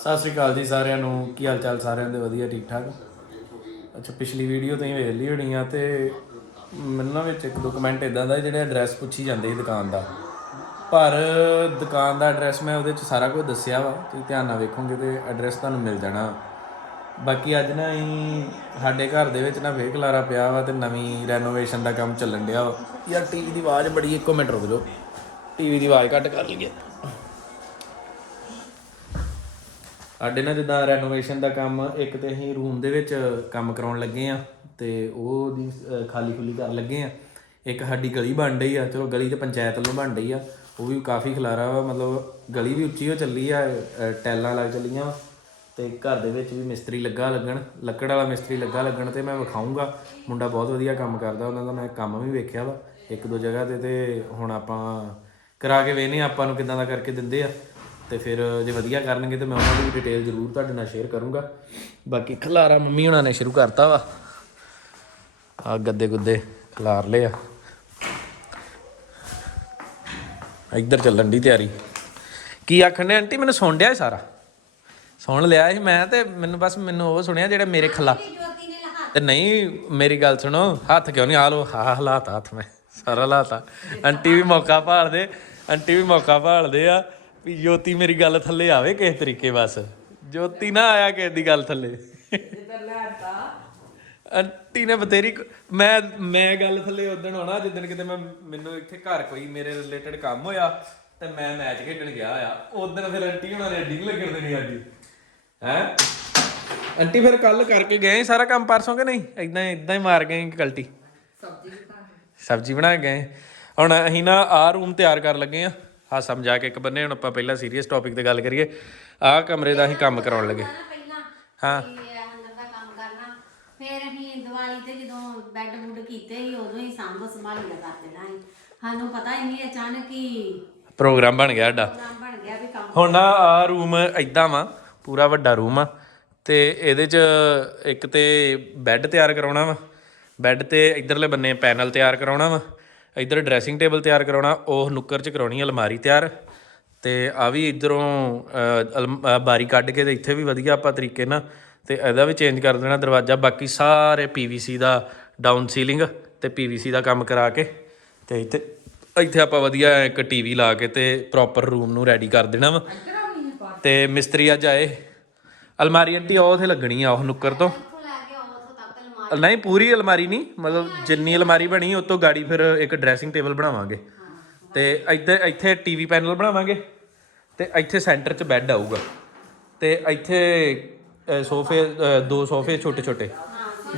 ਸਤਿ ਸ੍ਰੀ ਅਕਾਲ ਜੀ ਸਾਰਿਆਂ ਨੂੰ। ਕੀ ਹਾਲ ਚਾਲ ਸਾਰਿਆਂ ਦੇ? ਵਧੀਆ, ਠੀਕ ਠਾਕ? ਅੱਛਾ, ਪਿਛਲੀ ਵੀਡੀਓ ਤੁਸੀਂ ਵੇਖ ਲਈ ਹੋਣੀ ਆ ਤੇ ਮੈਨੂੰ ਨਾ ਵਿੱਚ ਇੱਕ ਦੋ ਕਮੈਂਟ ਇਦਾਂ ਦਾ ਜਿਹੜਾ ਐਡਰੈਸ ਪੁੱਛੀ ਜਾਂਦੇ ਸੀ ਦੁਕਾਨ ਦਾ। ਪਰ ਦੁਕਾਨ ਦਾ ਐਡਰੈਸ ਮੈਂ ਉਹਦੇ ਚ ਸਾਰਾ ਕੁਝ ਦੱਸਿਆ ਵਾ, ਤੁਸੀਂ ਧਿਆਨ ਨਾਲ ਵੇਖੋਗੇ ਤੇ ਐਡਰੈਸ ਤੁਹਾਨੂੰ ਮਿਲ ਜਾਣਾ। ਬਾਕੀ ਅੱਜ ਨਾ ਅਸੀਂ ਸਾਡੇ ਘਰ ਦੇ ਵਿੱਚ ਨਾ ਵੇਖ ਲਾਰਾ ਪਿਆ ਵਾ ਤੇ ਨਵੀਂ ਰੈਨੋਵੇਸ਼ਨ ਦਾ ਕੰਮ ਚੱਲਣ ਡਿਆ ਵਾ। ਯਾਰ ਟੀਵੀ ਦੀ ਆਵਾਜ਼ ਬੜੀ, ਇੱਕੋ ਮਿੰਟ ਰੁਕ ਜਾਓ। ਟੀਵੀ ਦੀ ਆਵਾਜ਼ ਘੱਟ ਕਰ ਲਈਏ। ਸਾਡੇ ਨਾਲ ਜਿੱਦਾਂ ਰੈਨੋਵੇਸ਼ਨ ਦਾ ਕੰਮ, ਇੱਕ ਤੇ ਅਸੀਂ ਰੂਮ ਦੇ ਵਿੱਚ ਕੰਮ ਕਰਾਉਣ ਲੱਗੇ ਆ ਤੇ ਉਹ ਦੀ ਖਾਲੀ ਖੁੱਲੀ ਕਰਨ ਲੱਗੇ ਆ ਇੱਕ ਸਾਡੀ ਗਲੀ ਬਣ ਰਹੀ ਆ, ਚਲੋ ਗਲੀ ਤੇ ਪੰਚਾਇਤ ਵੱਲੋਂ ਬਣ ਰਹੀ ਆ, ਉਹ ਵੀ ਕਾਫੀ ਖਲਾਰਾ ਵਾ, ਮਤਲਬ ਗਲੀ ਵੀ ਉੱਚੀ ਹੋ ਚੱਲੀ ਆ ਟੈਲਾਂ ਲੱਗ ਚੱਲੀਆਂ ਵਾ। ਤੇ ਘਰ ਦੇ ਵਿੱਚ ਵੀ ਮਿਸਤਰੀ ਲੱਗਾ ਲੱਗਣ, ਲੱਕੜ ਵਾਲਾ ਮਿਸਤਰੀ ਲੱਗਾ ਲੱਗਣ ਤੇ ਮੈਂ ਵਿਖਾਉਂਗਾ ਮੁੰਡਾ ਬਹੁਤ ਵਧੀਆ ਕੰਮ ਕਰਦਾ, ਉਹਨਾਂ ਦਾ ਮੈਂ ਕੰਮ ਵੀ ਵੇਖਿਆ ਵਾ। ਇੱਕ ਦੋ ਜਗ੍ਹਾ ਤੇ ਤੇ ਹੁਣ ਆਪਾਂ ਕਰਾ ਕੇ ਵੇਨੇ ਆਪਾਂ ਨੂੰ ਕਿਦਾਂ ਦਾ ਕਰਕੇ ਦਿੰਦੇ ਆ। ਤੇ ਫਿਰ ਜੇ ਵਧੀਆ ਕਰਨਗੇ ਤੇ ਮੈਂ ਉਹਨਾਂ ਦੀ ਡਿਟੇਲ ਜ਼ਰੂਰ ਤੁਹਾਡੇ ਨਾਲ ਸ਼ੇਅਰ ਕਰੂੰਗਾ। ਬਾਕੀ ਖਲਾਰਾ ਮੰਮੀ ਹੁਣਾਂ ਨੇ ਸ਼ੁਰੂ ਕਰਤਾ ਵਾ। ਆ ਗੱਦੇ ਗੁੱਦੇ ਖਲਾਰ ਲਏ ਆ। ਇੱਧਰ ਚੱਲਣ ਦੀ ਤਿਆਰੀ। ਕੀ ਆਖਣ ਨੇ ਆਂਟੀ? ਮੈਨੂੰ ਸੁਣ ਡਿਆ ਸਾਰਾ। ਸੁਣ ਲਿਆ ਸੀ ਮੈਂ ਤੇ ਮੈਨੂੰ ਬਸ ਮੈਨੂੰ ਉਹ ਸੁਣਿਆ ਜਿਹੜੇ ਮੇਰੇ ਖਲਾ ਤੇ ਨਹੀਂ, ਮੇਰੀ ਗੱਲ ਸੁਣੋ, ਹੱਥ ਕਿਉਂ ਨਹੀਂ ਆ ਲੋ ਹਾਂ ਹਲਾਤਾ ਹੱਥ ਮੈਂ, ਸਾਰਾ ਹਲਾਤਾ ਆਂਟੀ ਵੀ ਮੌਕਾ ਭਾਲਦੇ, ਆਂਟੀ ਵੀ ਮੌਕਾ ਭਾਲਦੇ ਆ। ਵੀ ਜੋਤੀ ਮੇਰੀ ਗੱਲ ਥੱਲੇ ਆਵੇ ਕਿਸ ਤਰੀਕੇ ਬਸ। ਜੋਤੀ ਨਾ ਆਇਆ ਕਿਸੇ ਦੀ ਗੱਲ ਥੱਲੇ। ਆਂਟੀ ਨੇ ਬਤੇਰੀ ਮੈਂ ਮੈਂ ਗੱਲ ਥੱਲੇ ਉਦਣ ਹੋਣਾ ਜਿੱਦਣ ਕਿਤੇ ਮੈਂ ਮੈਨੂੰ ਇੱਥੇ ਘਰ ਕੋਈ ਮੇਰੇ ਰਿਲੇਟਡ ਕੰਮ ਹੋਇਆ ਤੇ ਮੈਂ ਮੈਚ ਖੇਡਣ ਗਿਆ ਆ ਉਦਣ ਫਿਰ ਆਂਟੀ ਹੁਣਾਂ ਨੇ ਨੀ ਲੱਗਣ ਦੇਣੀ ਆਂਟੀ ਹੈ? ਆਂਟੀ ਫਿਰ ਕੱਲ ਕਰਕੇ ਗਏ ਸਾਰਾ ਕੰਮ ਪਰਸੋਂ ਕਿ ਨਹੀਂ? ਇਦਾਂ ਇਦਾਂ ਹੀ ਮਾਰ ਗਏ ਕਲਟੀ। ਸਬਜ਼ੀ ਬਣਾ ਕੇ। ਗਏ। ਹੁਣ ਅਸੀਂ ਨਾ ਆਹ ਰੂਮ ਤਿਆਰ ਕਰਨ ਲੱਗੇ ਆ ਹਾਂ ਸਮਝਾ ਕੇ ਇੱਕ ਬੰਨੇ ਹੁਣ ਆਪਾਂ ਪਹਿਲਾਂ ਸੀਰੀਅਸ ਟੌਪਿਕ ਤੇ ਗੱਲ ਕਰੀਏ। ਆਹ ਕਮਰੇ ਦਾ ਅਸੀਂ ਕੰਮ ਕਰਾਉਣ ਲੱਗੇ। ਪਹਿਲਾਂ ਹਾਂ। ਤੇ ਅੰਦਰ ਦਾ ਕੰਮ ਕਰਨਾ। ਫਿਰ ਅਸੀਂ ਦੀਵਾਲੀ ਤੇ ਜਦੋਂ ਬੈੱਡ ਬੁੱਡ ਕੀਤੇ ਸੀ ਉਦੋਂ ਹੀ ਸਾਂਭ ਸੰਭਾਲੀ ਦਾ ਕਰ ਦੇਣਾ ਸੀ। ਸਾਨੂੰ ਪਤਾ ਹੀ ਨਹੀਂ ਅਚਾਨਕ ਹੀ ਪ੍ਰੋਗਰਾਮ ਬਣ ਗਿਆ ਸਾਡਾ। ਨਾਮ ਬਣ ਗਿਆ ਵੀ ਕੰਮ। ਹੁਣ ਨਾ ਆ ਰੂਮ ਇਦਾਂ ਵਾ ਪੂਰਾ ਵੱਡਾ ਰੂਮ ਆ ਤੇ ਇਹਦੇ ਚ ਇੱਕ ਤੇ ਬੈੱਡ ਤਿਆਰ ਕਰਾਉਣਾ ਵਾ ਬੈੱਡ ਤੇ ਇਧਰਲੇ ਬੰਨੇ ਪੈਨਲ ਤਿਆਰ ਕਰਾਉਣਾ ਵਾ ਇੱਧਰ ਡਰੈਸਿੰਗ ਟੇਬਲ ਤਿਆਰ ਕਰਾਉਣਾ, ਉਹ ਨੁੱਕਰ ਚ ਕਰਾਉਣੀ ਅਲਮਾਰੀ ਤਿਆਰ। ਤੇ ਆ ਵੀ ਇਧਰੋਂ ਬਾਰੀ ਕੱਢ ਕੇ ਤੇ ਇੱਥੇ ਵੀ ਵਧੀਆ ਆਪਾਂ ਤਰੀਕੇ ਨਾਲ ਤੇ ਇਹਦਾ ਵੀ ਚੇਂਜ ਕਰ ਦੇਣਾ ਦਰਵਾਜ਼ਾ। ਬਾਕੀ ਸਾਰੇ ਪੀਵੀਸੀ ਦਾ ਡਾਊਨ ਸੀਲਿੰਗ ਤੇ ਪੀਵੀਸੀ ਦਾ ਕੰਮ ਕਰਾ ਕੇ ਤੇ ਇੱਥੇ ਇੱਥੇ ਆਪਾਂ ਵਧੀਆ ਇੱਕ ਟੀਵੀ ਲਾ ਕੇ ਤੇ ਪ੍ਰੋਪਰ ਰੂਮ ਨੂੰ ਰੈਡੀ ਕਰ ਦੇਣਾ ਵਾ। ਤੇ ਮਿਸਤਰੀ ਅੱਜ ਆਏ। ਅਲਮਾਰੀ ਆਂਟੀ, ਉਹ ਉਥੇ ਲੱਗਣੀ ਆ, ਉਹ ਨੁੱਕਰ ਤੋਂ ਇੱਥੋਂ ਲੈ ਕੇ ਉੱਥੋਂ ਤੱਕ ਅਲਮਾਰੀ ਨਹੀਂ ਪੂਰੀ ਅਲਮਾਰੀ ਨਹੀਂ ਮਤਲਬ ਜਿੰਨੀ ਅਲਮਾਰੀ ਬਣੀ ਉਹ ਤੋਂ ਗਾੜੀ ਫਿਰ ਇੱਕ ਡਰੈਸਿੰਗ ਟੇਬਲ ਬਣਾਵਾਂਗੇ। ਤੇ ਇੱਥੇ ਇੱਥੇ ਟੀਵੀ ਪੈਨਲ ਬਣਾਵਾਂਗੇ ਤੇ ਇੱਥੇ ਸੈਂਟਰ 'ਚ ਬੈੱਡ ਆਊਗਾ। ਤੇ ਇੱਥੇ ਸੋਫੇ ਦੋ ਸੋਫੇ ਛੋਟੇ ਛੋਟੇ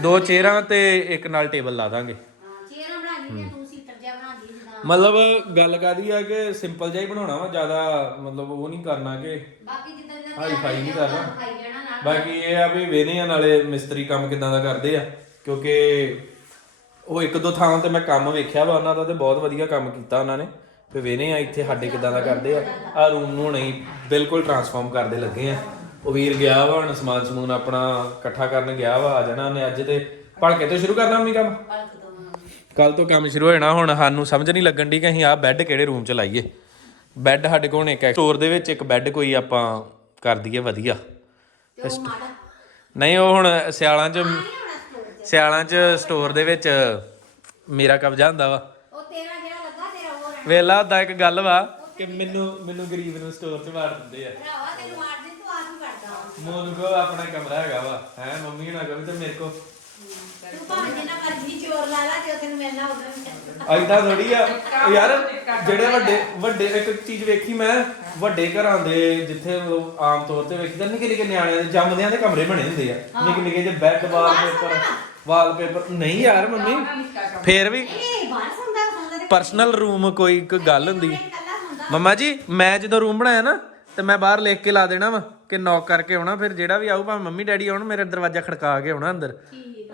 ਦੋ ਚੇਅਰਾਂ ਤੇ ਇੱਕ ਨਾਲ ਟੇਬਲ ਲਾ ਦਾਂਗੇ। ਹਾਂ ਚੇਅਰਾਂ ਬਣਾ ਦਿੱਤੀਆਂ ਤੂੰ ਸੀਟਰ ਜਿਹਾ ਬਣਾ ਦੀ ਜਿੱਦਾਂ। ਮਤਲਬ ਗੱਲ ਕਾਦੀ ਆ ਕਿ ਸਿੰਪਲ ਜਿਹਾ ਹੀ ਬਣਾਉਣਾ ਵਾ ਜ਼ਿਆਦਾ ਮਤਲਬ ਉਹ ਨਹੀਂ ਕਰਨਾ ਕਿ ਬਾਕੀ ਜਿੱਦਾਂ ਜਿੱਦਾਂ ਹਾਈ ਫਾਈ ਨਹੀਂ ਕਰਨਾ। ਬਾਕੀ ਇਹ ਆ ਵੀ ਵੇਨੇ ਆ, ਨਾਲੇ ਮਿਸਤਰੀ ਕੰਮ ਕਿਦਾਂ ਦਾ ਕਰਦੇ ਆ, ਕਿਉਂਕਿ ਉਹ ਇੱਕ ਦੋ ਥਾਂ ਤੇ ਮੈਂ ਕੰਮ ਵੇਖਿਆ ਵਾ ਉਹਨਾਂ ਦਾ ਤੇ ਬਹੁਤ ਵਧੀਆ ਕੰਮ ਕੀਤਾ ਉਹਨਾਂ ਨੇ। ਤੇ ਵੇਨੇ ਆ, ਇੱਥੇ ਸਾਡੇ ਕਿਦਾਂ ਦਾ ਕਰਦੇ ਆ। ਆ ਰੂਮ ਨੂੰ ਨਹੀਂ ਬਿਲਕੁਲ ਟਰਾਂਸਫਾਰਮ ਕਰਦੇ ਲੱਗੇ ਆ। ਉਹ ਵੀਰ ਗਿਆ ਵਾ, ਹੁਣ ਸਮਾਨ ਸਮੂਨ ਆਪਣਾ ਇਕੱਠਾ ਕਰਨ ਗਿਆ ਵਾ, ਆ ਜਾਣਾ ਨੇ ਅੱਜ ਤੇ। ਭਲਕੇ ਤੋਂ ਸ਼ੁਰੂ ਕਰਨਾ ਮੰਮੀ ਕੰਮ? ਪਲਕ ਤੋਂ ਕੱਲ ਤੋਂ ਕੰਮ ਸ਼ੁਰੂ ਹੋ ਜਾਣਾ ਹੁਣ, ਸਾਨੂੰ ਸਮਝ ਨਹੀਂ ਲੱਗਣ ਦੀ ਕਿ ਅਸੀਂ ਆਹ ਬੈੱਡ ਕਿਹੜੇ ਰੂਮ 'ਚ ਲਾਈਏ। ਬੈੱਡ ਸਾਡੇ ਕੋਲ ਇੱਕ ਸਟੋਰ ਦੇ ਵਿੱਚ ਇੱਕ ਬੈੱਡ ਕੋਈ ਆਪਾਂ ਕਰ ਦਈਏ ਵਧੀਆ। ਨਹੀਂ ਉਹ ਹੁਣ ਸਿਆਲਾਂ 'ਚ ਸਿਆਲਾਂ 'ਚ ਸਟੋਰ ਦੇ ਵਿੱਚ ਮੇਰਾ ਕਬਜ਼ਾ ਹੁੰਦਾ ਵਾ। ਉਹ ਤੇਰਾ ਜਿਹੜਾ ਲੱਗਾ ਤੇਰਾ ਉਹ ਰਹਿਣਾ। ਵੇਲਾ ਉਦਾਂ ਇੱਕ ਗੱਲ ਵਾ। ਕਿ ਮੈਨੂੰ ਮੈਨੂੰ ਗਰੀਬ ਨੂੰ ਸਟੋਰ 'ਚ ਵਾੜ ਦਿੰਦੇ ਆ। ਭਰਾਵਾ ਤੈਨੂੰ ਮਾਰ ਦੇ ਤੂੰ ਆਪ ਹੀ ਵਾ। ਮੋਨ ਕੋ ਆਪਣਾ ਕਮਰਾ ਹੈਗਾ ਵਾ। ਹੈ ਮੰਮੀ ਨਾਲ ਕਹੇ ਤੇ ਮੇਰੇ ਕੋ ਤੂੰ ਭਾਵੇਂ ਜਿੰਨਾ ਮਰਜ਼ੀ ਚੋਰ ਲਾ ਲਾ ਜੇ ਤੈਨੂੰ ਮਿਲਣਾ ਉਦੋਂ ਐਦਾਂ ਥੋੜੀ ਆ ਉਹ ਯਾਰ ਜਿਹੜੇ ਵੱਡੇ ਵੱਡੇ ਇੱਕ ਚੀਜ਼ ਵੇਖੀ ਮੈਂ ਵੱਡੇ ਘਰਾਂ ਦੇ ਜਿੱਥੇ ਉਹ ਆਮ ਤੌਰ ਤੇ ਵੇਖੀ ਤਾਂ ਨਿੱਕੇ ਨਿੱਕੇ ਨਿਆਣਿਆਂ ਦੇ ਜੰਮਦਿਆਂ ਦੇ ਕਮਰੇ ਬਣੇ ਹੁੰਦੇ ਆ। ਨਿੱਕੇ ਨਿੱਕੇ ਜਿਹੇ ਬੈੱਡ ਵਾਲਪੇਪਰ ਵਾਲਪੇਪਰ ਨਹੀਂ ਯਾਰ ਮੰਮੀ ਫੇਰ ਵੀ ਇਹ ਬਾਹਰ ਸੁਣਦਾ ਹੁੰਦਾ ਤੇ ਪਰਸਨਲ ਰੂਮ ਕੋਈ ਇੱਕ ਗੱਲ ਹੁੰਦੀ। ਕੱਲਾ ਹੁੰਦਾ। ਮੰਮਾ ਜੀ ਮੈਂ ਜਦੋਂ ਰੂਮ ਬਣਾਇਆ ਨਾ ਤੇ ਮੈਂ ਬਾਹਰ ਲਿਖ ਕੇ ਲਾ ਦੇਣਾ ਵਾ ਕਿ ਨੌਕ ਕਰਕੇ ਆਉਣਾ ਫਿਰ ਜਿਹੜਾ ਵੀ ਆਊ ਭਾਵੇਂ ਮੰਮੀ ਡੈਡੀ ਆਉਣ ਮੇਰੇ ਦਰਵਾਜ਼ਾ ਖੜਕਾ ਕੇ ਆਉਣਾ ਅੰਦਰ।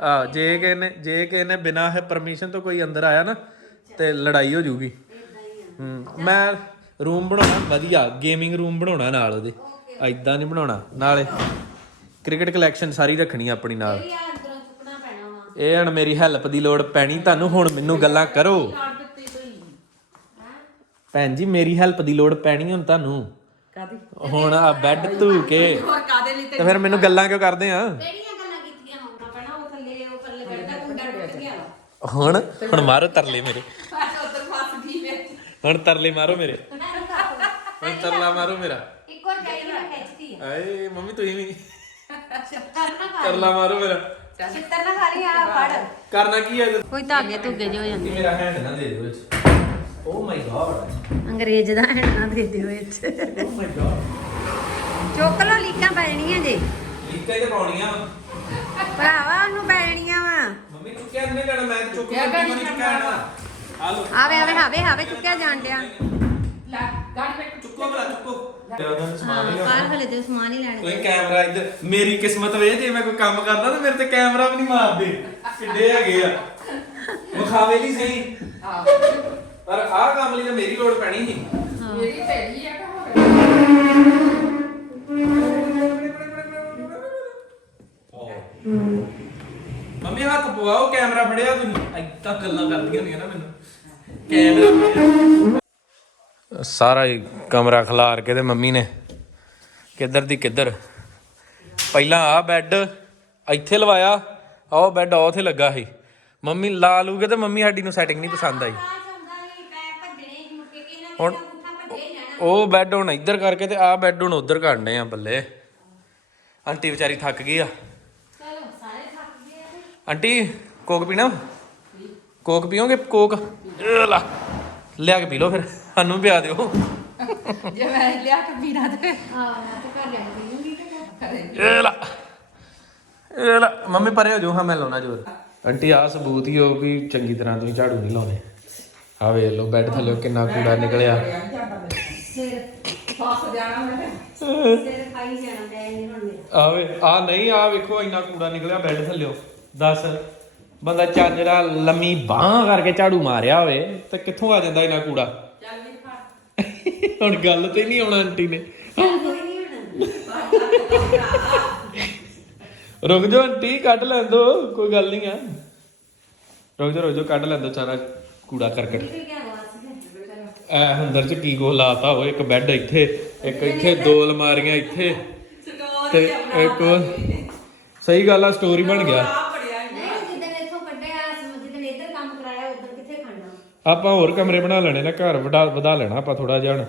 ਆ ਜੇ ਕਿਸੇ ਨੇ ਜੇ ਕਿਸੇ ਨੇ ਬਿਨਾਂ ਹੈ ਪਰਮਿਸ਼ਨ ਤੋਂ ਕੋਈ ਅੰਦਰ ਆਇਆ ਨਾ ਤੇ ਲੜਾਈ ਹੋ ਜਾਊਗੀ। ਹੂੰ ਮੈਂ ਰੂਮ ਬਣਾਉਣਾ ਵਧੀਆ ਗੇਮਿੰਗ ਰੂਮ ਬਣਾਉਣਾ ਨਾਲ ਉਹਦੇ। ਐਦਾਂ ਨਹੀਂ ਬਣਾਉਣਾ ਨਾਲੇ ਕ੍ਰਿਕਟ ਕਲੈਕਸ਼ਨ ਸਾਰੀ ਰੱਖਣੀ ਆਪਣੀ ਨਾਲ। ਇਹ ਹੁਣ ਮੇਰੀ ਹੈਲਪ ਦੀ ਲੋੜ ਪੈਣੀ ਤੁਹਾਨੂੰ ਹੁਣ ਮੈਨੂੰ ਗੱਲਾਂ ਕਰੋ। ਭੈਣ ਜੀ ਮੇਰੀ ਹੈਲਪ ਦੀ ਲੋੜ ਪੈਣੀ ਹੁਣ ਤੁਹਾਨੂੰ। ਕਾਦੀ ਹੁਣ ਆ ਬੈੱਡ ਧੂ ਕੇ। ਤੇ ਫਿਰ ਮੈਨੂੰ ਗੱਲਾਂ ਕਿਉਂ ਕਰਦੇ ਆ? ਹੁਣ ਹੁਣ ਮਾਰੋ ਤਰਲੇ ਮੇਰੇ। ਉਧਰ ਫਸ ਗਈ ਵਿੱਚ ਹੁਣ ਤਰਲੇ ਮਾਰੋ ਮੇਰੇ। ਹੁਣ ਤਰਲਾ ਮਾਰੋ ਮੇਰਾ। ਇੱਕ ਹੋਰ ਜਾਈ ਮੈਂ ਖਿੱਚਦੀ ਆ ਆਏ ਮੰਮੀ ਤੁਸੀਂ ਵੀ। ਨਾ ਖਾ ਤਰਲਾ ਮਾਰੋ ਮੇਰਾ। ਛਿੱਤਰ ਨਾ ਖਾ ਲਈ ਆ ਫੜ ਕਰਨਾ ਕੀ ਹੈ ਕੋਈ ਧਾਗੇ ਧੁੱਗੇ ਜੋ ਜਾਂਦੇ ਮੇਰਾ ਹੈਂਡ ਨਾ ਦੇ ਦਿਓ ਵਿੱਚ। ਓ ਮਾਈ ਗॉड ਅੰਗਰੇਜ਼ ਦਾ ਹੈ ਨਾ ਦੇ ਦਿਓ ਵਿੱਚ। ਓ ਮਾਈ ਗॉड ਚੁੱਕ ਲੋ ਲੀਕਾਂ ਪੈ ਜਾਣੀਆਂ ਜੇ। ਲੀਕਾਂ ਹੀ ਤੇ ਪਾਉਣੀਆਂ ਵਾ। ਭਰਾਵਾ ਉਹਨੂੰ ਪੈ ਜਾਣੀਆਂ ਵਾ ਮੰਮੀ ਤੂੰ ਕਿਹਾ ਨਹੀਂ ਕਹਿਣਾ ਨਹੀਂ ਕਹਿਣਾ। ਆ ਲੋ ਆਵੇ ਆਵੇ ਹਾਵੇ ਹਾਵੇ ਚੁੱਕਿਆ ਜਾਣ ਡਿਆ। ਲੈ ਗਾੜੀ ਵਿੱਚ ਚੁੱਕੋ ਬਲਾ ਚੁੱਕੋ। ਹਾਂ ਹਲੇ ਤੇ ਸਮਾਨ ਹੀ ਲੈਣੇ ਕੋਈ ਕੈਮਰਾ ਇੱਧਰ ਮੇਰੀ ਕਿਸਮਤ ਵੇ ਜੇ ਮੈਂ ਕੋਈ ਕੰਮ ਕਰਦਾ ਤਾਂ ਮੇਰੇ ਤੇ ਕੈਮਰਾ ਵੀ ਨਹੀਂ ਮਾਰਦੇ। ਕਿੱਡੇ ਹੈਗੇ ਆ। ਵਿਖਾਵੇ ਲਈ ਸਹੀ। ਹਾਂ। ਪਰ ਆਹ ਕੰਮ ਲਈ ਤਾਂ ਮੇਰੀ ਲੋੜ ਪੈਣੀ ਸੀ। ਮੇਰੀ ਭੈੜੀ ਆ ਕਿ ਹੋਰ ਹੱਥ ਪਵਾਓ ਕੈਮਰਾ ਫੜਿਆ ਤੁਸੀਂ ਐਦਾਂ ਗੱਲਾਂ ਕਰਦੀਆਂ ਨੇ ਨਾ ਮੈਨੂੰ। ਕੈਮਰਾ ਸਾਰਾ ਹੀ ਕਮਰਾ ਖਿਲਾਰ ਕੇ ਤੇ ਮੰਮੀ ਨੇ। ਕਿੱਧਰ ਦੀ ਕਿੱਧਰ? ਪਹਿਲਾਂ ਆ ਬੈੱਡ ਇੱਥੇ ਲਵਾਇਆ, ਆਹ ਬੈੱਡ ਉੱਥੇ ਲੱਗਾ ਸੀ। ਮੰਮੀ ਲਾ ਲੂਗੇ ਤੇ ਮੰਮੀ ਸਾਡੀ ਨੂੰ ਸੈਟਿੰਗ ਨਹੀਂ ਪਸੰਦ ਆਈ। ਹੁਣ ਉਹ ਬੈੱਡ ਹੁਣ ਇੱਧਰ ਕਰਕੇ ਤੇ ਆਹ ਬੈੱਡ ਹੁਣ ਉੱਧਰ ਕਰਨੇ ਆ ਬੱਲੇ। ਆਂਟੀ ਵਿਚਾਰੀ ਥੱਕ ਗਈ ਆ ਚਲੋ ਸਾਰੇ ਥੱਕ ਗਏ ਆ ਤੇ। ਆਂਟੀ ਕੋਕ ਪੀਣਾ? ਕੋਕ ਪੀਓਗੇ? ਕੋਕ? ਲਾ ਲਿਆ ਕੇ ਪੀ ਲਓ ਫਿਰ ਸਾਨੂੰ ਵੀ ਪਿਆ ਦਿਓ। ਜੇ ਮੈਂ ਲਿਆ ਕੇ ਪੀਣਾ ਤੇ। ਹਾਂ ਮੈਂ ਤੇ ਘਰ ਲੈ ਕੇ ਪੀਉਂਗੀ ਤੇ ਲਾ ਇਹ ਲਾ ਮੰਮੀ ਪਰੇ ਹੋ ਜਾਓ ਹਾਂ ਮੈਂ ਲਾਉਣਾ ਜੋਰ। ਆਂਟੀ ਆ ਸਬੂਤ ਹੀ ਹੋ ਕਿ ਚੰਗੀ ਤਰ੍ਹਾਂ ਤੁਸੀਂ ਝਾੜੂ ਨਹੀਂ ਲਾਉਣੇ। ਆ ਵੇਖ ਲਓ ਬੈੱਡ ਥੱਲੇ ਕਿੰਨਾ ਕੂੜਾ ਨਿਕਲਿਆ। ਸਿਰ ਫਸ ਜਾਣਾ ਮੈਂ ਸਿਰ ਖਾਈ ਜਾਣਾ ਦੇ ਨਹੀਂ ਹੁਣ ਮੇਰਾ ਆਵੇ ਆ ਨਹੀਂ ਆ ਵੇਖੋ ਇੰਨਾ ਕੂੜਾ ਨਿਕਲਿਆ ਬੈੱਡ ਥੱਲਿਓ। ਦੱਸ ਬੰਦਾ ਚਾਂਜਰਾ ਲੰਮੀ ਬਾਹ ਕਰਕੇ ਝਾੜੂ ਮਾਰਿਆ ਹੋਵੇ ਤੇ ਕਿੱਥੋਂ ਆ ਜਾਂਦਾ ਇੰਨਾ ਕੂੜਾ? ਚੱਲ ਹੁਣ ਗੱਲ ਤੇ ਨਹੀਂ ਆਉਣਾ ਆਂਟੀ ਨੇ। ਰੁਕ ਜਾਓ ਆਂਟੀ ਕੱਢ ਲੈਣ ਦੋ ਕੋਈ ਗੱਲ ਨਹੀਂ ਆ। ਰੁਕ ਜਾਓ ਰੁਕ ਜਾਓ ਕੱਢ ਲੈਣ ਦੋ ਸਾਰਾ ਕੂੜਾ ਕਰਕਟ। ਐ ਅੰਦਰ ਚ ਕੀ ਕੋ ਲਾਤਾ ਹੋ ਇੱਕ ਬੈੱਡ ਇੱਥੇ ਇੱਕ ਇੱਥੇ ਦੋ ਅਲਮਾਰੀਆਂ ਇੱਥੇ ਤੇ ਇੱਕ ਸਹੀ ਗੱਲ ਆ ਸਟੋਰੀ ਬਣ ਗਿਆ ਆ ਬੜਿਆ ਨਹੀਂ ਜਿੱਦਣ ਇੱਥੋਂ ਕੱਢਿਆ ਸਮਝ ਜਿੱਦਣ ਇੱਧਰ ਕੰਮ ਕਰਾਇਆ ਉਧਰ ਕਿੱਥੇ ਖੜਨਾ ਆਪਾਂ ਹੋਰ ਕਮਰੇ ਬਣਾ ਲੈਣੇ ਨਾ ਘਰ ਵਧਾ ਵਧਾ ਲੈਣਾ ਆਪਾਂ ਥੋੜਾ ਜਿਹਾ ਹੁਣ।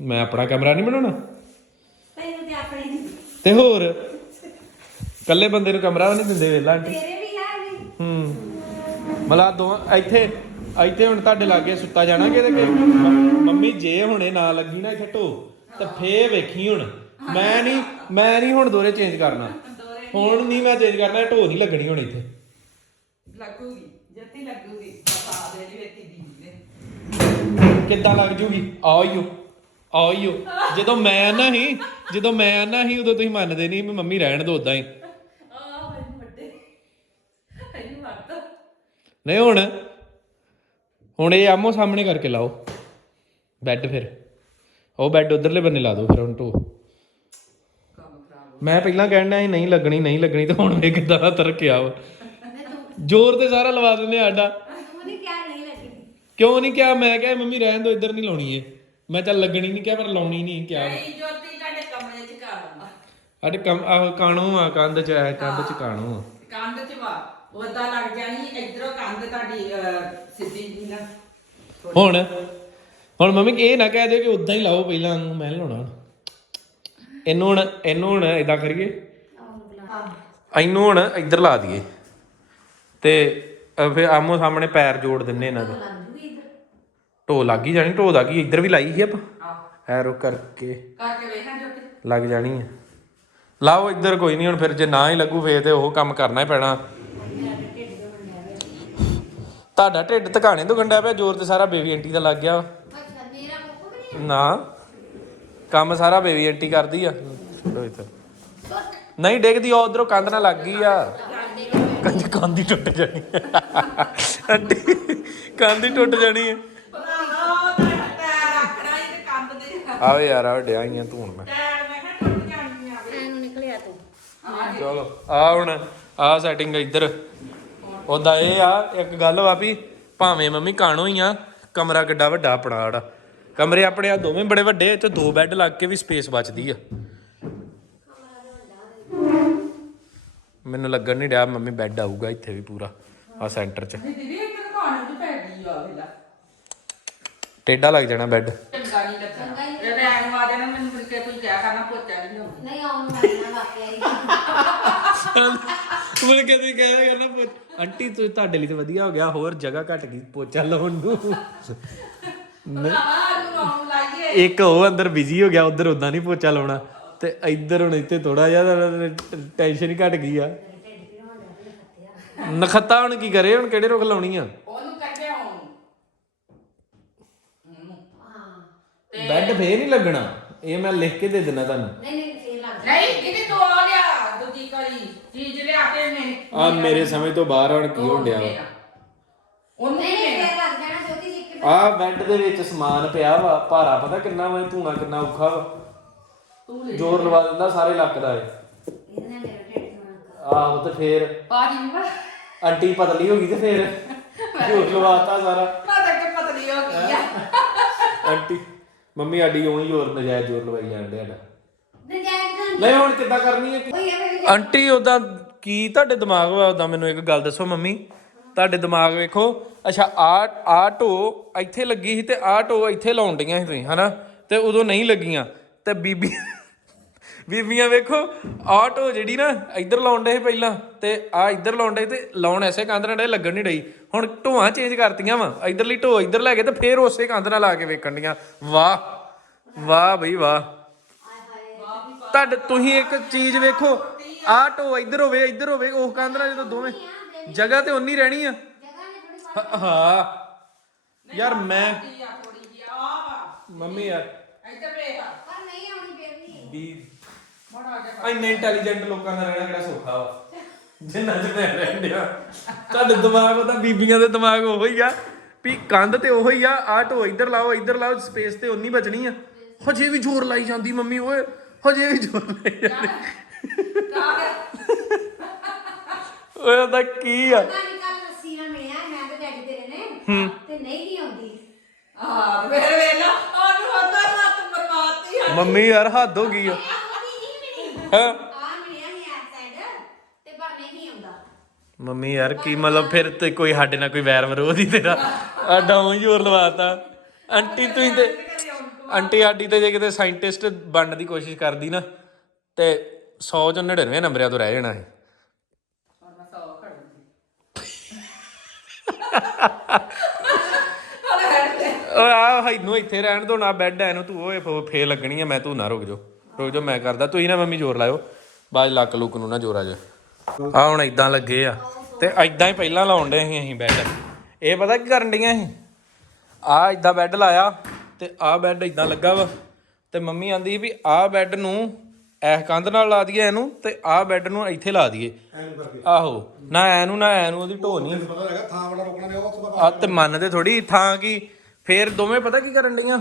ਮੈਂ ਆਪਣਾ ਕਮਰਾ ਨਹੀਂ ਬਣਾਉਣਾ। ਤੈਨੂੰ ਤੇ ਆਪਣੇ ਨਹੀਂ ਤੇ ਹੋਰ? ਇਕੱਲੇ ਬੰਦੇ ਨੂੰ ਕਮਰਾ ਨਹੀਂ ਦਿੰਦੇ ਵੇਲਾ ਆਂਟੀ। ਤੇਰੇ ਵੀ ਆ ਵੀ। ਹੂੰ। ਮਲਾ ਦੋ ਇੱਥੇ ਇੱਥੇ ਹੁਣ ਤੁਹਾਡੇ ਲਾਗੇ ਸੁੱਤਾ ਜਾਣਾ ਕਿਤੇ ਕਿ? ਮ- ਮੰਮੀ ਜੇ ਹੁਣੇ ਨਾ ਲੱਗੀ ਨਾ ਇੱਥੇ ਢੋ ਤਾਂ ਫੇਰ ਵੇਖੀ ਹੁਣ। ਮੈਂ ਨਹੀਂ ਮੈਂ ਨਹੀਂ ਹੁਣ ਦੋਰੇ ਚੇਂਜ ਕਰਨਾ। ਹੁਣ ਨਹੀਂ ਮੈਂ ਚੇਂਜ ਕਰਨਾ ਢੋ ਨਹੀਂ ਲੱਗਣੀ ਹੁਣ ਇੱਥੇ। ਲੱਗੂਗੀ ਜੱਤੀ ਲੱਗੂਗੀ ਬਤਾ ਦੇ ਲਈ ਵੇਤੀ ਦੀ ਨੇ ਕਿੱਦਾਂ ਲੱਗ ਜੂਗੀ? ਆਇਓ ਆਇਓ ਜਦੋਂ ਮੈਂ ਨਾ ਹੀ ਜਦੋਂ ਮੈਂ ਨਾ ਹੀ ਉਦੋਂ ਤੁਸੀਂ ਮੰਨਦੇ ਨਹੀਂ ਵੀ ਮੰਮੀ ਰਹਿਣ ਦੋ ਉਦਾਂ ਹੀ। ਆ ਮੈਨੂੰ ਵੱਡੇ ਇਹਨੂੰ ਮੱਤ ਨਹੀਂ ਹੁਣ ਹੁਣ ਇਹ ਆਮੋ ਸਾਹਮਣੇ ਕਰਕੇ ਲਾਓ। ਬੈੱਡ ਫਿਰ। ਉਹ ਬੈੱਡ ਉਧਰਲੇ ਬੰਨੇ ਲਾ ਦਿਓ ਫਿਰ ਹੁਣ ਢੋ। ਕੰਮ ਖਰਾਬ ਮੈਂ ਪਹਿਲਾਂ ਕਹਿਣਾ ਸੀ ਨਹੀਂ ਲੱਗਣੀ ਨਹੀਂ ਲੱਗਣੀ ਤੇ ਹੁਣ ਵੇ ਕਿਦਾਂ ਤਰਕਿਆ ਵਾ। ਜ਼ੋਰ ਤੇ ਸਾਰਾ ਲਵਾ ਦਿੰਦੇ ਆ ਸਾਡਾ। ਤੂੰ ਨਹੀਂ ਕਿਹਾ ਨਹੀਂ ਲੱਗੀ। ਕਿਉਂ ਨਹੀਂ ਕਿਹਾ? ਮੈਂ ਕਿਹਾ ਮੰਮੀ ਰਹਿਣ ਦੋ ਇੱਧਰ ਨਹੀਂ ਲਾਉਣੀ ਏ ਮੈਂ ਚੱਲ ਲੱਗਣੀ ਨਹੀਂ ਕਿਹਾ ਪਰ ਲਾਉਣੀ ਨਹੀਂ ਕਿਹਾ। ਨਹੀਂ ਜੋਤੀ ਤੁਹਾਡੇ ਕਮਰੇ ਚ ਘਰ ਆਉਂਦਾ ਸਾਡੇ ਕੰਮ ਆਹ ਕਾਣੋ ਆ ਕੰਧ ਚ ਹੈ ਕੰਧ ਚ ਕਾਣੋ ਆ। ਕੰਧ ਚ ਵਾ ਉਹਦਾ ਲੱਗ ਜਾਣੀ ਇਧਰੋਂ ਕੰਧ ਤੁਹਾਡੀ ਅਹ, ਸਿੱਧੀ ਜੀ ਨਾ। ਹੁਣ ਹੁਣ ਮੰਮੀ ਇਹ ਨਾ ਕਹਿ ਦਿਓ ਕਿ ਉਦਾਂ ਹੀ ਲਾਓ ਪਹਿਲਾਂ ਵਾਂਗੂ ਮੈਂ ਨੀ ਲਾਉਣਾ ਹੁਣ। ਇਹਨੂੰ ਹੁਣ ਇਹਨੂੰ ਹੁਣ ਇਦਾਂ ਕਰੀਏ। ਇਹਨੂੰ ਹੁਣ ਇੱਧਰ ਲਾ ਦਈਏ। ਤੇ ਅਹ ਫਿਰ ਆਮੋ ਸਾਹਮਣੇ ਪੈਰ ਜੋੜ ਦਿੰਨੇ ਇਹਨਾਂ ਦੇ। ਲੱਗ ਜੂਗੀ ਇੱਧਰ ਢੋ ਲੱਗ ਹੀ ਜਾਣੀ ਢੋ ਦਾ ਕੀ ਇੱਧਰ ਵੀ ਲਾਈ ਸੀ ਆਪਾਂ। ਆਹ। ਐਰੋ ਕਰਕੇ। ਕਰਕੇ ਵੇਖਾਂ ਜੋਤੀ। ਲੱਗ ਜਾਣੀ ਹੈ ਲਾਓ ਇੱਧਰ ਕੋਈ ਨਹੀਂ ਹੁਣ ਫਿਰ ਜੇ ਨਾ ਹੀ ਲੱਗੂ ਫੇਰ ਤੇ ਉਹ ਕੰਮ ਕਰਨਾ ਹੀ ਪੈਣਾ। ਤੁਹਾਡਾ ਢਿੱਡ ਧਕਾਣੇ ਤੋਂ ਗੰਡਾ ਪਿਆ ਜ਼ੋਰ ਤੇ ਸਾਰਾ ਬੇਬੀ ਆਂਟੀ ਦਾ ਲੱਗ ਗਿਆ ਵਾ। ਅੱਛਾ ਮੇਰਾ ਮੁੱਕ ਵੀ ਨਹੀਂ ਨਾ ਕੰਮ ਸਾਰਾ ਬੇਬੀ ਆਂਟੀ ਕਰਦੀ ਆ। ਲਓ ਇੱਧਰ ਨਹੀਂ ਡਿੱਗਦੀ ਉਹ ਉਧਰੋਂ ਕੰਧ ਨਾਲ ਲੱਗ ਗਈ ਆ। ਕੰਧ ਕੰਧ ਹੀ ਟੁੱਟ ਜਾਣੀ ਆ। ਆਂਟੀ ਕੰਧ ਹੀ ਟੁੱਟ ਜਾਣੀ ਹੈ। ਭਰਾਵਾ ਆਖਣਾ ਹੀ ਤੇ ਦੇ ਆਵੇ ਯਾਰ ਆ ਡਿਆਈਆਂ ਧੂਣ ਮੈਂ। ਮੈਂ ਕਿਹਾ ਟੁੱਟ ਜਾਣੀ ਆ ਐਨੂੰ ਨਿਕਲਿਆ ਤੂੰ। ਚਲੋ ਆ ਹੁਣ ਆ ਸੈਟਿੰਗ ਇੱਧਰ। ਉਹਦਾ ਇਹ ਆ ਇੱਕ ਗੱਲ ਵਾ ਵੀ ਭਾਵੇਂ ਮੰਮੀ ਕਾਣੋ ਹੀ ਆ ਕਮਰਾ ਕਿੱਡਾ ਵੱਡਾ ਆਪਣਾ ਆੜਾ ਕਮਰੇ ਆਪਣੇ ਆ ਦੋਵੇਂ ਬੜੇ ਵੱਡੇ ਤੇ ਦੋ ਬੈੱਡ ਲੱਗ ਕੇ ਵੀ ਸਪੇਸ ਬਚਦੀ ਆ। ਮੈਨੂੰ ਲੱਗਣ ਨਹੀਂ ਡਿਆ ਮੰਮੀ ਬੈੱਡ ਆਊਗਾ ਇੱਥੇ ਵੀ ਪੂਰਾ ਆ ਸੈਂਟਰ 'ਚ। ਨਹੀਂ ਦੀਦੀ ਇੱਕ ਦੁਕਾਨ ਦੀ ਪੈ ਗਈ ਆ ਵੇਲਾ ਟੇਡਾ ਲੱਗ ਜਾਣਾ ਬੈੱਡ ਚੰਗਾ ਨਹੀਂ ਲੱਗਦਾ ਇਹ ਰੈਣ ਆ ਜਾਣਾ ਮੈਨੂੰ ਮਿਲ ਕੇ ਕੋਈ ਕਿਆ ਕਰਨਾ ਪੋਚਾ ਨਹੀਂ ਲਾਉਂਦੀ ਨਹੀਂ ਆਉਣ ਵਾਲੀ ਵਾਕਿਆ ਹੀ ਮੈਂ ਕਦੇ ਕਹਿ ਰਿਹਾ ਨਾ ਪੁੱਛ। ਆਂਟੀ ਤੂੰ ਤੁਹਾਡੇ ਲਈ ਤਾਂ ਵਧੀਆ ਹੋ ਗਿਆ ਹੋਰ ਜਗ੍ਹਾ ਘਟ ਗਈ ਪੋਚਾ ਲਾਉਣ ਨੂੰ। ਭਰਾਵਾ ਨੂੰ ਰੌਣ ਲਾਈਏ। ਇੱਕ ਉਹ ਅੰਦਰ ਬਿਜ਼ੀ ਹੋ ਗਿਆ ਉਧਰ ਉਦਾਂ ਨਹੀਂ ਪੋਚਾ ਲਾਉਣਾ। ਤੇ ਇੱਧਰ ਹੁਣ ਇੱਥੇ ਥੋੜਾ ਜਿਹਾ ਟੈਨਸ਼ਨ ਘਟ ਗਈ ਆ। ਨਖੱਤਾ ਹੁਣ ਕੀ ਕਰੇ ਹੁਣ ਕਿਹੜੇ ਰੁੱਖ ਲਾਉਣੀ ਆ? ਉਹਨੂੰ ਕੱਢੇ ਬੈੱਡ ਫੇਰ ਨਹੀਂ ਲੱਗਣਾ ਇਹ ਮੈਂ ਲਿਖ ਕੇ ਦੇ ਦਿੰਦਾ ਤੁਹਾਨੂੰ। ਨਹੀਂ ਨਹੀਂ ਫੇਰ ਲੱਗ ਨਹੀਂ ਦੀਦੀ ਤੂੰ ਆ ਲਿਆ ਦੂਜੀ ਕਰੀ ਚੀਜ਼ ਲਿਆ ਕੇ ਮੈਂ ਆ ਮੇਰੇ ਸਮਝ ਤੋਂ ਬਾਹਰ ਹੁਣ ਕੀ ਹੋਣ ਡਿਆ ਵਾ। ਉਹਨੂੰ ਫੇਰ। ਲੱਗ ਜਾਣਾ ਜੋਤੀ ਜੀ ਇੱਕ ਆ ਬੈੱਡ ਦੇ ਵਿੱਚ ਸਮਾਨ ਪਿਆ ਵਾ ਭਾਰਾ ਪਤਾ ਕਿੰਨਾ ਵਾ ਧੂਣਾ ਕਿੰਨਾ ਔਖਾ ਵਾ। ਤੂੰ ਲੈ ਜ਼ੋਰ ਲਵਾ ਦਿੰਦਾ ਸਾਰੇ ਲੱਕਦਾ ਏ ਇਹਦੇ ਨਾਲ ਮੇਰਾ ਢਿੱਡ ਹੋਣਾ ਆਹੋ ਤੇ ਫੇਰ ਆਂਟੀ ਪਤਲੀ ਹੋ ਗਈ ਤੇ ਫੇਰ ਜ਼ੋਰ ਲਵਾਤਾ ਸਾਰਾ। ਪਤਾ ਕਿ ਪਤਲੀ ਹੋ ਗਈ ਆ। ਆਂਟੀ ਮੰਮੀ ਆਡੀ ਉਹੀ ਜ਼ੋਰ ਨਜਾਇਜ਼ ਜ਼ੋਰ ਲਵਾਈ ਜਾਂਦੇ ਆਡਾ ਨਜਾਇਜ਼ ਤਾਂ ਨਹੀਂ। ਹੁਣ ਕਿੱਦਾਂ ਕਰਨੀ ਹੈ ਕੋਈ ਐਵੇਂ ਆਂਟੀ ਉਦਾਂ ਕੀ ਤੁਹਾਡੇ ਦਿਮਾਗ ਵਾ? ਉਦਾਂ ਮੈਨੂੰ ਇੱਕ ਗੱਲ ਦੱਸੋ ਮੰਮੀ। ਤੁਹਾਡੇ ਦਿਮਾਗ ਵੇਖੋ। ਅੱਛਾ ਆ ਆ ਢੋ ਇੱਥੇ ਲੱਗੀ ਸੀ ਤੇ ਆ ਢੋ ਇੱਥੇ ਲਾਉਣ ਡੀਆਂ ਸੀ ਤੁਸੀਂ ਹਨਾ? ਤੇ ਉਦੋਂ ਨਹੀਂ ਲੱਗੀਆਂ। ਤੇ ਬੀਬੀ ਬੀਬੀਆਂ ਵੇਖੋ ਆ ਢੋ ਜਿਹੜੀ ਨਾ ਇੱਧਰ ਲਾਉਣ ਡੇ ਪਹਿਲਾਂ ਤੇ ਆ ਇੱਧਰ ਲਾਉਣ ਡੇ ਤੇ ਲਾਉਣ ਐਸੇ ਕੰਧ ਨਾਲ ਲੱਗਣ ਨਹੀਂ ਡਈ। ਹੁਣ ਢੋਆਂ ਚੇਂਜ ਕਰਤੀਆਂ ਵਾ ਇੱਧਰਲੀ ਢੋ ਇੱਧਰ ਲੈ ਕੇ ਤੇ ਫੇਰ ਉਸੇ ਕੰਧ ਨਾਲ ਲਾ ਕੇ ਵੇਖਣ ਡੀਆਂ ਵਾਹ ਵਾਹ ਬਈ ਵਾਹ। ਤੁਹਾਡੇ ਤੁਸੀਂ ਇੱਕ ਚੀਜ਼ ਵੇਖੋ ਆਹ ਢੋ ਇੱਧਰ ਹੋਵੇ ਇੱਧਰ ਹੋਵੇ ਉਹ ਕੰਧ ਨਾਲ ਜਦੋਂ ਦੋਵੇਂ ਜਗ੍ਹਾ ਤੇ ਉਨੀ ਰਹਿਣੀ ਆ। ਹ- ਯਾਰ ਮੈਂ ਆ ਆ ਮੰਮੀ ਯਾਰ। ਇੱਧਰ ਵੇਖ। ਪਰ ਨਹੀਂ ਆਉਣੀ ਜਾ ਇੰਨੇ ਇੰਟੈਲੀਜੈਂਟ ਲੋਕਾਂ ਦਾ ਰਹਿਣਾ ਕਿਹੜਾ ਸੌਖਾ ਵਾ। ਜਿੰਨਾ ਚ ਮੈਂ ਰਹਿਣ ਡਿਆ। ਤੁਹਾਡੇ ਦਿਮਾਗ ਉਹਦਾ ਬੀਬੀਆਂ ਦੇ ਦਿਮਾਗ ਉਹੋ ਹੀ ਆ। ਵੀ ਕੰਧ ਤੇ ਉਹੋ ਹੀ ਆ ਢੋ ਇੱਧਰ ਲਾਓ ਇੱਧਰ ਲਾਓ ਸਪੇਸ ਤੇ ਉਨੀ ਬਚਣੀ ਆ। ਹਜੇ ਵੀ ਜ਼ੋਰ ਲਾਈ ਜਾਂਦੀ ਮੰਮੀ ਓਏ ਹਜੇ ਵੀ ਜ਼ੋਰ ਲਾਈ ਜਾਂਦੀ। ਓਏ ਉਹਦਾ ਕੀ ਆ? ਪਤਾ ਨਹੀਂ ਕੱਲ ਰੱਸੀ ਨਾਲ ਮਿਲਿਆ ਮੈਂ ਤੇ ਡੈਡੀ ਤੇਰੇ ਨੇ। ਤੇ ਨਹੀਂ ਕੀ ਆਉਂਦੀ। ਆ ਫੇਰ ਵੇਲਾ ਉਹਨੂੰ ਹੁੰਦਾ ਮਤ ਬਰਬਾਦੀ ਆ। ਮੰਮੀ ਯਾਰ ਹੱਦ ਹੋ ਗਈ ਆ। ਹਾਂ? ਆ ਮਿਲਿਆ ਨਹੀਂ ਐ ਸਾਈਡ ਤੇ ਪਰ ਨਹੀਂ ਆਉਂਦਾ। ਮੰਮੀ ਯਾਰ ਕੀ ਮਤਲਬ ਫਿਰ ਤੇ ਕੋਈ ਸਾਡੇ ਨਾਲ ਕੋਈ ਵੈਰ ਵਿਰੋਧ ਹੀ ਤੇਰਾ? ਆਡਾ ਉਹੀ ਜ਼ੋਰ ਲਵਾਤਾ। ਆਂਟੀ ਤੁਸੀਂ ਤੇ ਆਂਟੀ ਆਡੀ ਤੇ ਜੇ ਕਿਤੇ ਸਾਇੰਟਿਸਟ ਬਣਨ ਦੀ ਕੋਸ਼ਿਸ਼ ਕਰਦੀ ਨਾ ਤੇ 100 ਚੋਂ 99 ਨੰਬਰਾਂ ਤੋਂ ਰਹਿ ਜਾਣਾ ਹੈ ਆ ਇਹਨੂੰ ਇੱਥੇ ਰਹਿਣ ਦੋ ਨਾ ਬੈੱਡ ਐ ਇਹਨੂੰ ਤੂੰ ਓਏ ਫੋ- ਫੇਰ ਲੱਗਣੀ ਆ ਮੈਂ ਤੂੰ ਨਾ ਰੁਕ ਜਾ ਰੁਕ ਜਾ, ਮੈਂ ਕਰਦਾ। ਤੁਸੀਂ ਨਾ ਮੰਮੀ ਜ਼ੋਰ ਲਾਇਓ। ਬਾਜ ਲੱਕ ਲੁੱਕ ਨੂੰ ਨਾ ਜ਼ੋਰ ਆ ਜਾ। ਆ ਹੁਣ ਇਦਾਂ ਲੱਗੇ ਆ। ਤੇ ਇਦਾਂ ਹੀ ਪਹਿਲਾਂ ਲਾਉਣ ਡੇ ਅਸੀਂ ਬੈੱਡ ਇਹ ਪਤਾ ਕੀ ਕਰਨ ਡੀਆਂ ਸੀ? ਆ ਇਦਾਂ ਬੈੱਡ ਲਾਇਆ ਤੇ ਆ ਬੈੱਡ ਇਦਾਂ ਲੱਗਾ ਵਾ। ਤੇ ਮੰਮੀ ਆਂਦੀ ਵੀ ਆ ਬੈੱਡ ਨੂੰ ਐਸ ਕੰਧ ਨਾਲ ਲਾ ਦਈਏ ਇਹਨੂੰ ਤੇ ਆ ਬੈੱਡ ਨੂੰ ਇੱਥੇ ਲਾ ਦਈਏ। ਆਹੋ, ਨਾ ਐ ਨੂੰ ਨਾ ਐ ਨੂੰ ਉਹਦੀ ਢੋ ਨਹੀਂ ਮੈਨੂੰ ਪਤਾ ਹੈਗਾ ਥਾਂ ਵਾਲਾ ਰੋਕਣਾ ਨੇ। ਉਹ ਉੱਥੋਂ ਆ ਤੇ ਮੰਨਦੇ ਥੋੜੀ ਥਾਂ ਕੀ। ਫੇਰ ਦੋਵੇਂ ਪਤਾ ਕੀ ਕਰਨ ਡੀਆਂ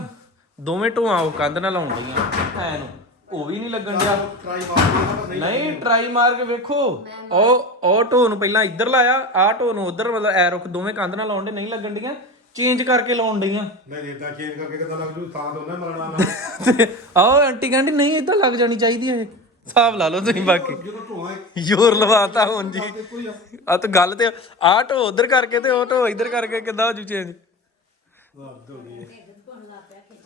ਦੋਵੇਂ ਢੋਆਂ ਉਹ ਕੰਧ ਨਾਲ ਲਾਉਣ ਡੀਆਂ ਐ ਨੂੰ ਉਹ ਵੀ ਨਹੀਂ ਲੱਗਣ ਡਿਆ। ਟਰਾਈ ਮਾਰ ਕੇ ਨਹੀਂ ਟਰਾਈ ਮਾਰ ਕੇ ਵੇਖੋ। ਉਹ ਉਹ ਢੋ ਨੂੰ ਪਹਿਲਾਂ ਇੱਧਰ ਲਾਇਆ ਆ ਢੋ ਨੂੰ ਉਧਰ ਮਤਲਬ ਐ ਰੁਕ ਦੋਵੇਂ ਕੰਧ ਨਾਲ ਲਾਉਣ ਦੇ ਨਹੀਂ ਲੱਗਣ ਡੀਆਂ ਚੇਂਜ ਕਰਕੇ ਲਾਉਣ ਡੀਆਂ ਨਹੀਂ ਇਦਾਂ ਚੇਂਜ ਕਰਕੇ ਕਿਦਾਂ ਲੱਗ ਜੂ? ਥਾਂ ਤੋਂ ਨਾ ਮਰਨਾ ਨਾ। ਆਓ ਆਂਟੀ ਕਹਿੰਦੀ ਨਹੀਂ ਇਦਾਂ ਲੱਗ ਜਾਣੀ ਚਾਹੀਦੀ ਹੈ ਇਹ ਹਿਸਾਬ ਲਾ ਲਓ ਤੁਸੀਂ ਬਾਕੀ। ਜ਼ੋਰ ਲਵਾਤਾ ਹੁਣ ਜੀ। ਆ। ਆ ਤਾਂ ਗੱਲ ਤੇ ਆ ਢੋ ਉਧਰ ਕਰਕੇ ਤੇ ਉਹ ਢੋ ਇੱਧਰ ਕਰਕੇ ਕਿੱਦਾਂ ਹੋ ਜੂ ਚੇਂਜ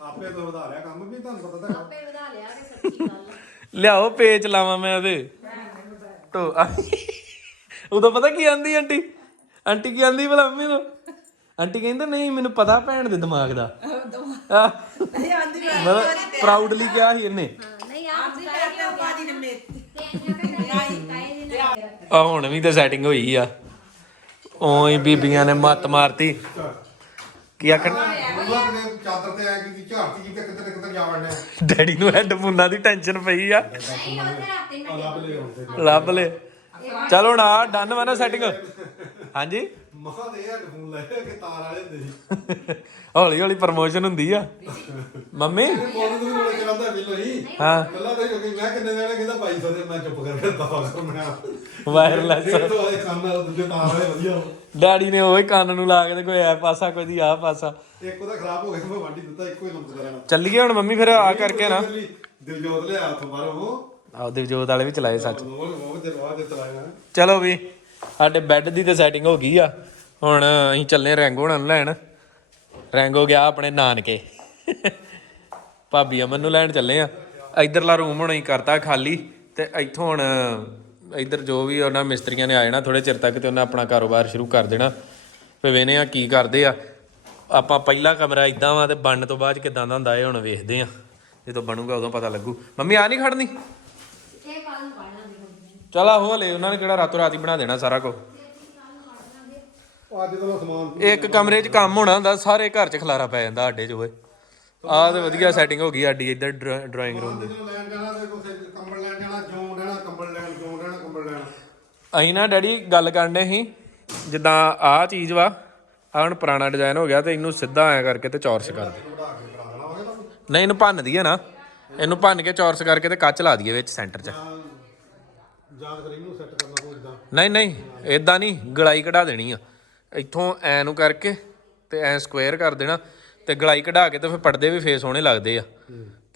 ਆਪੇ ਤੋਂ ਵਧਾ ਲਿਆ ਕੰਮ ਵੀ ਤੁਹਾਨੂੰ ਪਤਾ ਤਾਂ ਆਪੇ ਵਧਾ ਲਿਆ ਕਿ ਸੱਚੀ ਗੱਲ ਆ। ਲਿਆਓ ਪੇਚ ਲਾਵਾਂ ਮੈਂ ਉਹਦੇ। ਢੋ ਉਦੋਂ ਪਤਾ ਕੀ ਆਂਦੀ ਆਂਟੀ? ਆਂਟੀ ਕੀ ਆਂਦੀ ਭਲਾ ਮੰਮੀ ਨੂੰ? ਆਂਟੀ ਕਹਿੰਦਾ ਨਹੀਂ ਮੈਨੂੰ ਪਤਾ ਭੈਣ ਦੇ ਦਿਮਾਗ ਦਾ। ਨਹੀਂ ਆਂਦੀ ਮੈਂ ਮਤਲਬ ਪ੍ਰਾਊਡਲੀ ਕਿਹਾ ਸੀ ਇਹਨੇ। ਹਾਂ, ਨਹੀਂ ਆ ਆਂਦੀ ਮੈਂ ਤੇ ਬਾਜੀ ਨੇ। ਤੇ ਹੁਣ ਵੀ ਤਾਂ ਸੈਟਿੰਗ ਹੋਈ ਆ। ਓਏ ਬੀਬੀਆਂ ਨੇ ਮੱਤ ਮਾਰਤੀ। ਕੀ ਆਖਣ? ਉਹਨਾਂ ਚਾਦਰ ਤੇ ਆ ਕਿ ਝਾੜਤੀ ਜੀ ਤੇ ਕਿਤੇ ਕਿਤੇ ਜਾ ਵੜਨੇ ਡੈਡੀ ਨੂੰ ਹੈਡਫੋਨਾਂ ਦੀ ਟੈਨਸ਼ਨ ਪਈ ਆ। ਨਹੀਂ ਰਾਤੇ ਲੱਭ ਲੈ ਲੱਭ ਲੈ ਚਲ ਹੁਣ ਆ ਡਨ ਵਾ ਨਾ ਸੈਟਿੰਗ ਹਾਂਜੀ? ਮਖਾ ਦੇ ਹੈਡਫੋਨ ਲੈ ਕੇ ਤਾਰ ਵਾਲੇ ਹੁੰਦੇ ਸੀ। ਹੌਲੀ ਹੌਲੀ ਪ੍ਰਮੋਸ਼ਨ ਹੁੰਦੀ ਆ। ਮੰਮੀ? ਬੋਲ ਨੂੰ ਵੀ ਬੋਲ ਕੇ ਲਾਉਂਦਾ ਬਿੱਲੋ ਹੀ ਹਾਂ। ਗੱਲਾਂ ਤਾਂ ਹੀ ਕੇ ਮੈਂ ਕਿੰਨੇ ਦੇਣੇ ਕਹਿੰਦਾ 2200 ਦੇ ਮੈਂ ਚੁੱਪ ਕਰਕੇ ਦਫਾ ਕਰ ਮੈਂ। ਵਾਇਰਲੈਸ ਇਹ ਤੋਂ ਇਹ ਕੰਨ ਨਾਲ ਦੂਜੇ ਤਾਰ ਵਾਲੇ ਵਧੀਆ ਵਾ। ਡੈਡੀ ਨੇ ਉਹ ਹੀ ਕੰਨ ਨੂੰ ਲਾ ਕੇ ਤੇ ਕੋਈ ਐ ਪਾਸਾ ਕੋਈ ਦੀ ਆ ਪਾਸਾ। ਇੱਕ ਉਹਦਾ ਖਰਾਬ ਹੋ ਗਿਆ ਮੈਂ ਵਾਂਡੀ ਦਿੱਤਾ ਇੱਕੋ ਹੀ ਲੰਮਦਾ ਰਹਿਣਾ ਚੱਲੀਏ ਹੁਣ ਮੰਮੀ ਫਿਰ ਆ ਕਰਕੇ ਨਾ। ਦਿਲਜੋਤ ਲਿਆ ਉੱਥੋਂ ਬਾਹਰੋਂ ਆਹ ਦਿਵਜੋਤ ਵਾਲੇ ਵੀ ਚਲਾਏ ਸੱਚ। ਉਹ ਉਹ ਬਾਅਦ ਚਲੋ ਵੀ ਸਾਡੇ ਬੈੱਡ ਦੀ ਤੇ ਸੈਟਿੰਗ ਹੋ ਗਈ ਆ। ਹੁਣ ਅਸੀਂ ਚੱਲੇ ਰੈਂਗੋ ਹੁਣਾਂ ਲੈਣ। ਰੈਂਗੋ ਗਿਆ ਆਪਣੇ ਨਾਨਕੇ। ਭਾਬੀ ਅਮਨ ਨੂੰ ਲੈਣ ਚੱਲੇ ਆ ਇਧਰਲਾ ਰੂਮ ਹੁਣ ਅਸੀਂ ਕਰਤਾ ਖਾਲੀ ਤੇ ਇੱਥੋਂ ਹੁਣ ਇਧਰ ਜੋ ਵੀ ਉਹਨਾਂ ਮਿਸਤਰੀਆਂ ਨੇ ਆ ਜਾਣਾ ਥੋੜੇ ਚਿਰ ਤੱਕ ਤੇ ਉਹਨਾਂ ਆਪਣਾ ਕਾਰੋਬਾਰ ਸ਼ੁਰੂ ਕਰ ਦੇਣਾ। ਫੇ ਵੇਨੇ ਆ ਕੀ ਕਰਦੇ ਆ। ਆਪਾਂ ਪਹਿਲਾ ਕਮਰਾ ਇਦਾਂ ਵਾ ਤੇ ਬਣਨ ਤੋਂ ਬਾਅਦ ਕਿਦਾਂ ਦਾ ਹੁੰਦਾ ਇਹ ਹੁਣ ਵੇਖਦੇ ਆ ਜਦੋਂ ਬਣੂਗਾ ਉਦੋਂ ਪਤਾ ਲੱਗੂ। ਮੰਮੀ ਆ ਨਹੀਂ ਖੜਨੀ? ਚਲ ਆਹੋ ਹਲੇ ਉਹਨਾਂ ਨੇ ਕਿਹੜਾ ਰਾਤੋਂ ਰਾਤ ਹੀ ਬਣਾ ਦੇਣਾ ਸਾਰਾ ਕੁਝ ਅੱਜ ਤਾਂ ਸਮਾਨ ਇੱਕ ਕਮਰੇ 'ਚ ਕੰਮ ਹੋਣਾ ਹੁੰਦਾ ਸਾਰੇ ਘਰ 'ਚ ਖਲਾਰਾ ਪੈ ਜਾਂਦਾ ਸਾਡੇ 'ਚ ਓਏ। ਆਹ ਤੇ ਵਧੀਆ ਸੈਟਿੰਗ ਹੋ ਗਈ ਸਾਡੀ ਇੱਧਰ ਡਰਾਇੰਗ ਰੂਮ ਦੀ। ਜਦੋਂ ਲੈਣ ਜਾਣਾ ਤੇ ਕੋਈ ਕੰਬਲ ਲੈਣ ਜਾਣਾ ਜੋਂ ਰਹਿਣਾ ਕੰਬਲ ਲੈਣ ਜੋਂ ਰਹਿਣਾ ਕੰਬਲ ਲੈਣ। ਅਸੀਂ ਨਾ ਡੈਡੀ ਗੱਲ ਕਰਨੇ ਸੀ ਜਿੱਦਾਂ ਆਹ ਚੀਜ਼ ਵਾ ਆਹ ਹੁਣ ਪੁਰਾਣਾ ਡਿਜ਼ਾਈਨ ਹੋ ਗਿਆ ਤੇ ਇਹਨੂੰ ਸਿੱਧਾ ਐ ਕਰਕੇ ਤੇ ਚੌਰਸ ਕਰ। ਦੇ ਬਣਾ ਕੇ ਕਰਾ ਦੇਣਾ ਹੋਵੇ ਤਾਂ ਨਹੀਂ ਇਹਨੂੰ ਭੰਨ ਦਈਏ ਨਾ। ਇਹਨੂੰ ਭੰਨ ਕੇ ਚੌਰਸ ਕਰਕੇ ਤੇ ਕੱਚ ਲਾ ਦਈਏ ਵਿੱਚ ਸੈਂਟਰ 'ਚ। ਯਾਦ ਕਰੀ ਨੂੰ ਸੈੱਟ ਕਰਨਾ ਕੋਈ ਇਦਾਂ ਨਹੀਂ ਨਹੀਂ ਇਦਾਂ ਨਹੀਂ ਗਲਾਈ ਕਢਾ ਦੇਣੀ ਆ। ਇੱਥੋਂ ਐ ਨੂੰ ਕਰਕੇ ਤੇ ਐ ਸਕੁਅਰ ਕਰ ਦੇਣਾ ਤੇ ਗਲਾਈ ਕਢਾ ਕੇ ਤੇ ਫਿਰ ਪਰਦੇ ਵੀ ਫੇਸ ਸੋਹਣੇ ਲੱਗਦੇ ਆ।